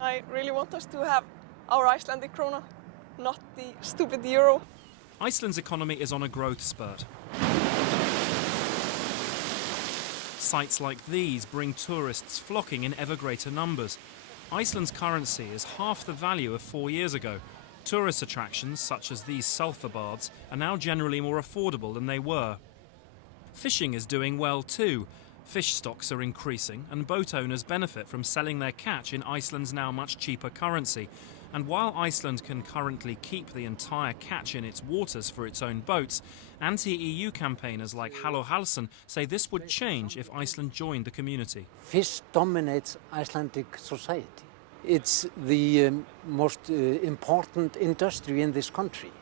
I really want us to have our Icelandic krona, not the stupid euro. Iceland's economy is on a growth spurt. Sites like these bring tourists flocking in ever greater numbers. Iceland's currency is half the value of 4 years ago. Tourist attractions, such as these sulphur baths, are now generally more affordable than they were. Fishing is doing well too. Fish stocks are increasing, and boat owners benefit from selling their catch in Iceland's now much cheaper currency. And while Iceland can currently keep the entire catch in its waters for its own boats, anti-EU campaigners like Hallo Halsen say this would change if Iceland joined the community. Fish dominates Icelandic society. It's the most important industry in this country.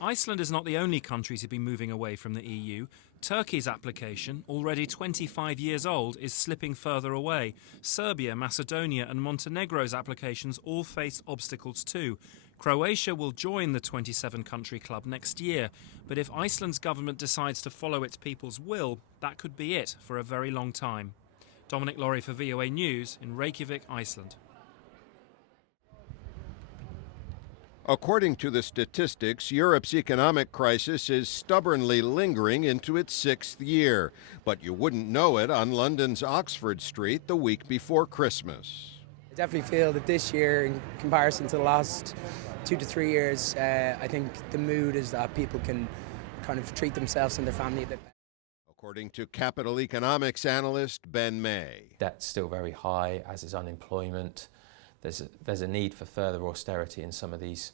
Iceland is not the only country to be moving away from the EU. Turkey's application, already 25 years old, is slipping further away. Serbia, Macedonia and Montenegro's applications all face obstacles too. Croatia will join the 27-country club next year, but if Iceland's government decides to follow its people's will, that could be it for a very long time. Dominic Laurie for VOA News in Reykjavik, Iceland. According to the statistics, Europe's economic crisis is stubbornly lingering into its 6th year. But you wouldn't know it on London's Oxford Street the week before Christmas. I definitely feel that this year, in comparison to the last 2 to 3 years, I think the mood is that people can kind of treat themselves and their family a bit better. According to capital economics analyst Ben May. Debt's still very high, as is unemployment. There's a need for further austerity in some of these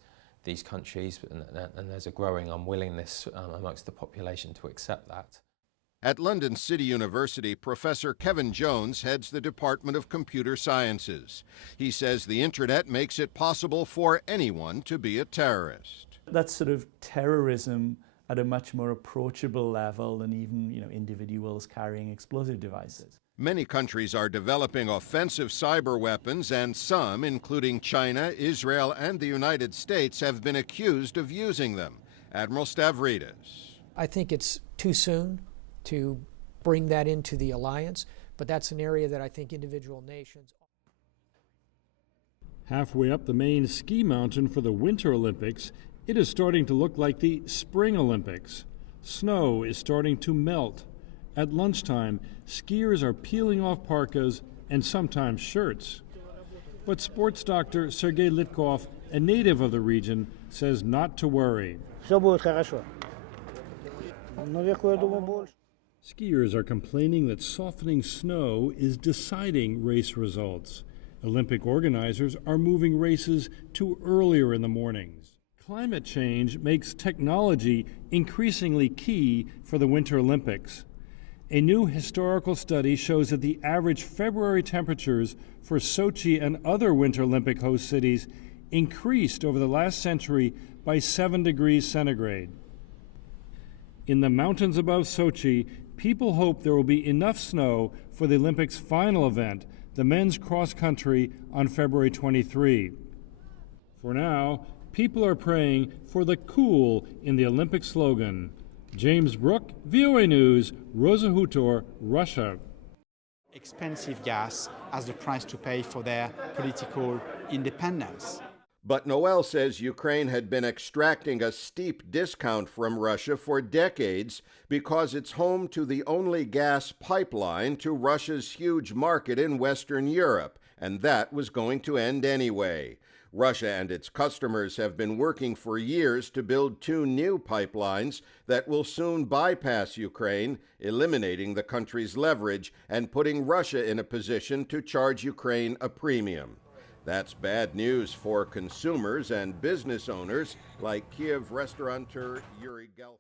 countries, and there's a growing unwillingness amongst the population to accept that. At London City University, Professor Kevin Jones heads the Department of Computer Sciences. He says the internet makes it possible for anyone to be a terrorist. That's sort of terrorism at a much more approachable level than even, individuals carrying explosive devices. Many countries are developing offensive cyber weapons, and some, including China, Israel, and the United States, have been accused of using them. Admiral Stavridis. I think it's too soon to bring that into the alliance, but that's an area that I think individual nations. Halfway up the main ski mountain for the Winter Olympics, it is starting to look like the Spring Olympics. Snow is starting to melt. At lunchtime, skiers are peeling off parkas and sometimes shirts. But sports doctor Sergei Litkov, a native of the region, says not to worry. Skiers are complaining that softening snow is deciding race results. Olympic organizers are moving races to earlier in the mornings. Climate change makes technology increasingly key for the Winter Olympics. A new historical study shows that the average February temperatures for Sochi and other Winter Olympic host cities increased over the last century by 7 degrees centigrade. In the mountains above Sochi, people hope there will be enough snow for the Olympics' final event, the men's cross country, on February 23. For now, people are praying for the cool in the Olympic slogan. James Brook, VOA News, Rosa Hutor, Russia. Expensive gas as the price to pay for their political independence. But Noel says Ukraine had been extracting a steep discount from Russia for decades because it's home to the only gas pipeline to Russia's huge market in Western Europe, and that was going to end anyway. Russia and its customers have been working for years to build 2 new pipelines that will soon bypass Ukraine, eliminating the country's leverage and putting Russia in a position to charge Ukraine a premium. That's bad news for consumers and business owners like Kiev restaurateur Yuri Gelf.